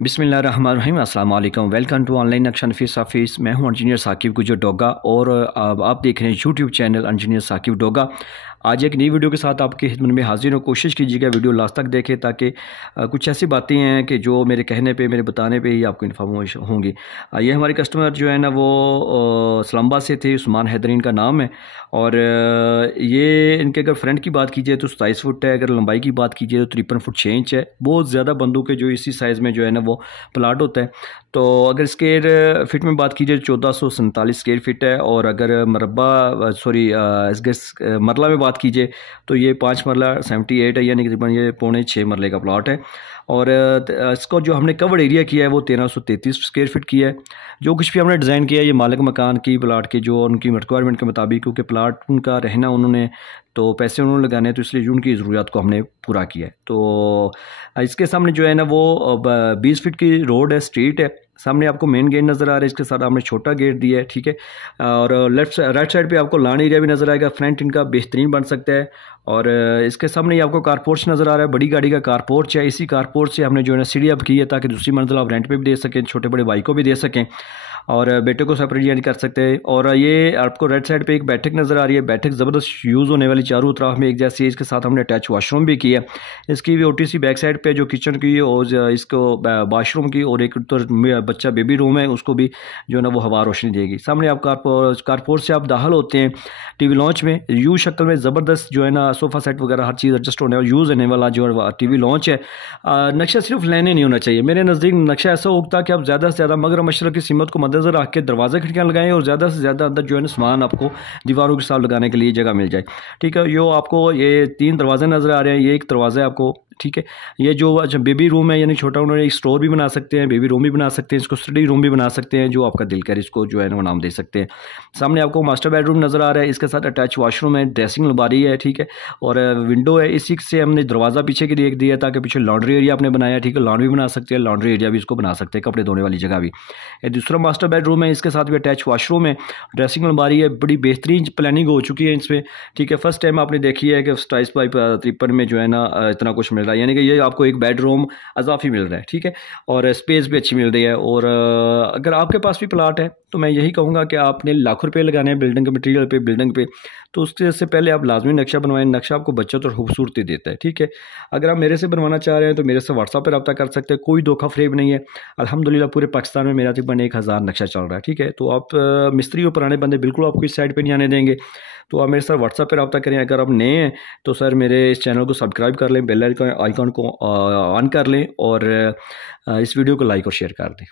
बिस्मिल्लाहिर्रहमानिर्रहीम, अस्सलाम वालेकुम। वेलकम टू ऑनलाइन नक्शा नफीस ऑफिस। मैं हूं इंजीनियर साकिब गुजर डोगा और आप देख रहे हैं YouTube channel engineer Saqib Doga. आज एक नई वीडियो के साथ आपकी खिदमत में हाजिर हूँ। कोशिश कीजिएगा वीडियो लास्ट तक देखें ताकि कुछ ऐसी बातें हैं कि जो मेरे कहने पे, मेरे बताने पे ही आपको इन्फॉर्मेशन होंगी। ये हमारे कस्टमर जो है ना वो इस्लामाबाद से थे, उस्मान हैदरीन का नाम है। और ये इनके अगर फ्रंट की बात कीजिए तो 27 फुट है, अगर लंबाई की बात कीजिए तो 53 फुट 6 इंच है। बहुत ज़्यादा बंदों के जो इसी साइज़ में जो है ना वो प्लाट होता है। तो अगर स्क्वायर फिट में बात कीजिए 1447 स्क्वायर फिट है। और अगर मरला में बात कीजिए तो ये 5 मरला 78 है, यानी कि तकरीबन ये पौने 6 मरले का प्लाट है। और इसको जो हमने कवर्ड एरिया किया है वो 1333 स्क्वायर फिट किया है। जो कुछ भी हमने डिज़ाइन किया है ये मालिक मकान की प्लाट की जो उनकी रिक्वायरमेंट के मुताबिक, क्योंकि प्लाट उनका रहना उन्होंने तो पैसे उन्होंने लगाने, तो इसलिए उनकी ज़रूरियात को हमने पूरा किया है। तो इसके सामने जो है ना वो 20 फीट की रोड है, स्ट्रीट है। सामने आपको मेन गेट नज़र आ रहा है, इसके साथ हमने छोटा गेट दिया है, ठीक है। और राइट साइड पे आपको लॉन एरिया भी नज़र आएगा। फ्रंट इनका बेहतरीन बन सकता है। और इसके सामने ही आपको कारपोर्च नज़र आ रहा है, बड़ी गाड़ी का कारपोर्च है। इसी कारपोर्च से हमने जो है ना सीढ़ी अब की है ताकि दूसरी मंजिल आप रेंट पे भी दे सकें, छोटे बड़े भाई को भी दे सकें और बेटे को सेपरेट यानी कर सकते हैं। और ये आपको राइट साइड पे एक बैठक नज़र आ रही है। बैठक ज़बरदस्त यूज़ होने वाली, चारों तरफ में एक जैसी है। इसके साथ हमने अटैच वॉशरूम भी किया। इसकी भी ओटीसी बैक साइड पे जो किचन की और इसको वॉशरूम की और एक तो बच्चा बेबी रूम है, उसको भी जो है ना वो हवा रोशनी देगी। सामने आप कारपोर्ट से आप दाखिल होते हैं टीवी लॉन्च में। यू शक्ल में ज़बरदस्त जो है ना सोफ़ा सेट वगैरह हर चीज़ एडजस्ट होने वाला, यूज़ होने वाला जो टीवी लॉन्च है। नक्शा सिर्फ लेने नहीं होना चाहिए, मेरे नज़दीक नक्शा ऐसा होता कि आप ज़्यादा से ज़्यादा मगर मशरक़ की सीमत को मद्देनज़र रख के दरवाज़ा खिड़कियाँ लगाएं और ज़्यादा से ज़्यादा अंदर जो है ना सामान आपको दीवारों के साथ लगाने के लिए जगह मिल जाए, ठीक है। यो आपको ये 3 दरवाजे नज़र आ रहे हैं, ये एक दरवाज़ा है आपको, ठीक है। ये जो अच्छा बेबी रूम है यानी छोटा, उन्होंने एक स्टोर भी बना सकते हैं, बेबी रूम भी बना सकते हैं, इसको स्टडी रूम भी बना सकते हैं, जो आपका दिल करे इसको जो है ना वो नाम दे सकते हैं। सामने आपको मास्टर बेडरूम नज़र आ रहा है, इसके साथ अटैच वॉशरूम है, ड्रेसिंग अलमारी है, ठीक है। और विंडो है, इसी से हमने दरवाज़ा पीछे की देख दिया ताकि पीछे लॉन्ड्री एरिया आपने बनाया, ठीक है। लॉन्ड्री भी बना सकते हैं, लॉन्ड्री एरिया भी इसको बना सकते हैं, कपड़े धोने वाली जगह भी। ये दूसरा मास्टर बेडरूम है, इसके साथ भी अटैच वॉशरूम है, ड्रेसिंग अलमारी है। बड़ी बेहतरीन प्लानिंग हो चुकी है इसमें, ठीक है। फर्स्ट टाइम आपने देखी है कि स्टाइल्स पाइप 53 में जो है ना इतना कुछ मिल रहा है, यानी कि ये आपको एक बेडरूम अजाफी मिल रहा है, ठीक है। और स्पेस भी अच्छी मिल रही है। और अगर आपके पास भी प्लाट है तो मैं यही कहूँगा कि आपने लाखों रुपये लगाने हैं बिल्डिंग के मटेरियल पे, बिल्डिंग पे, तो उससे पहले आप लाजमी नक्शा बनवाएं। नक्शा आपको बचत और खूबसूरती देता है, ठीक है। अगर आप मेरे से बनवाना चाह रहे हैं तो मेरे से व्हाट्सएप पर रब्ता कर सकते हैं, कोई धोखा फ्रेब नहीं है। अल्हम्दुलिल्लाह पूरे पाकिस्तान में मेरा तकरीबन 1000 नक्शा चल रहा है, ठीक है। तो आप मिस्त्री और पुराने बंदे बिल्कुल आपको इस साइड पर नहीं आने देंगे। तो आप मेरे साथ व्हाट्सएप पर रब्ता करें। अगर आप नए हैं तो सर मेरे इस चैनल को सब्सक्राइब कर लें, बेल आइकन को ऑन कर लें और इस वीडियो को लाइक और शेयर कर दें।